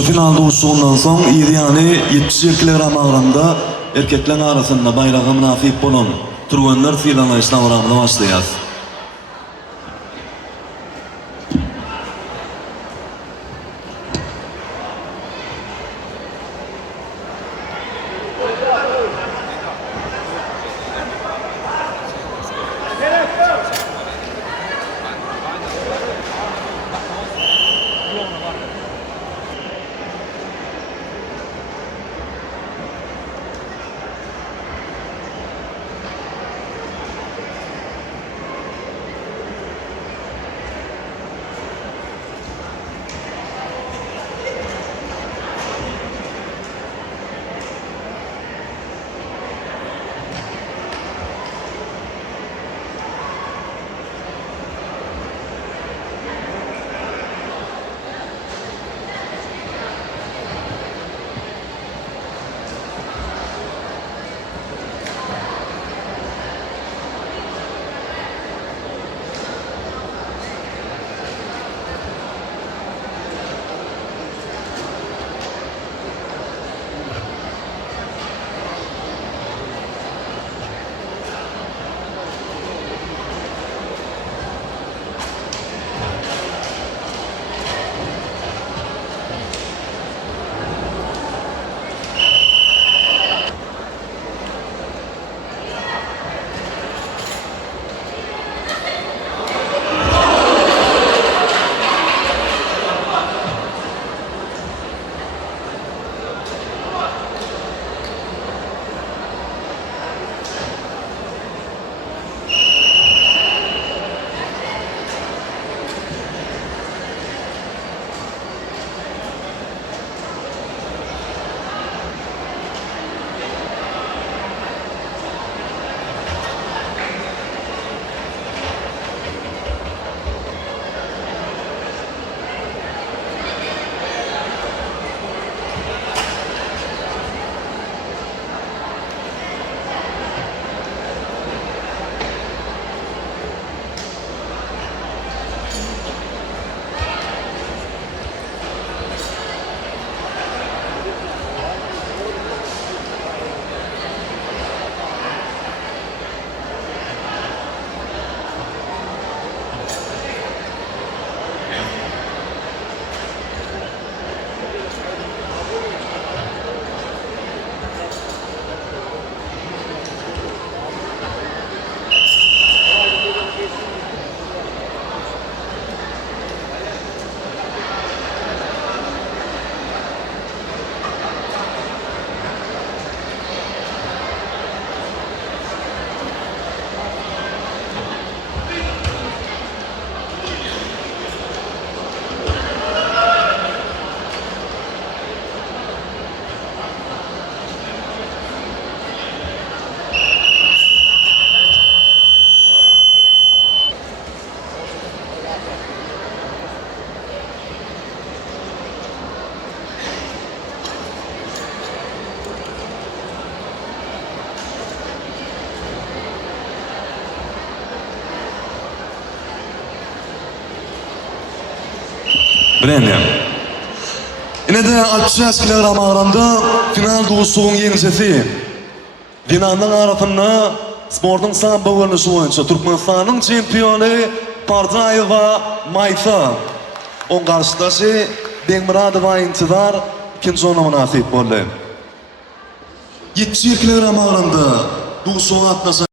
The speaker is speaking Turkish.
Şu finalda uçuşundan soň ýani 70 kilogram ağırlığında erkekler arasında bayrağa münasip bolan turganlar filanlaşyna programına başlaýar. Bilenim. Yine de 60 kilogram ağırlığında final doğusuğun yenicisi. Finalın arasında sportun samba görünüşü boyunca Türkmenistan'ın çempiyonu Pardayeva Maysa. On karşıdaşı Dengmuradova İntizar ikinci ona münasip oldu. 70 kilogram ağırlığında doğusuğun atlaşı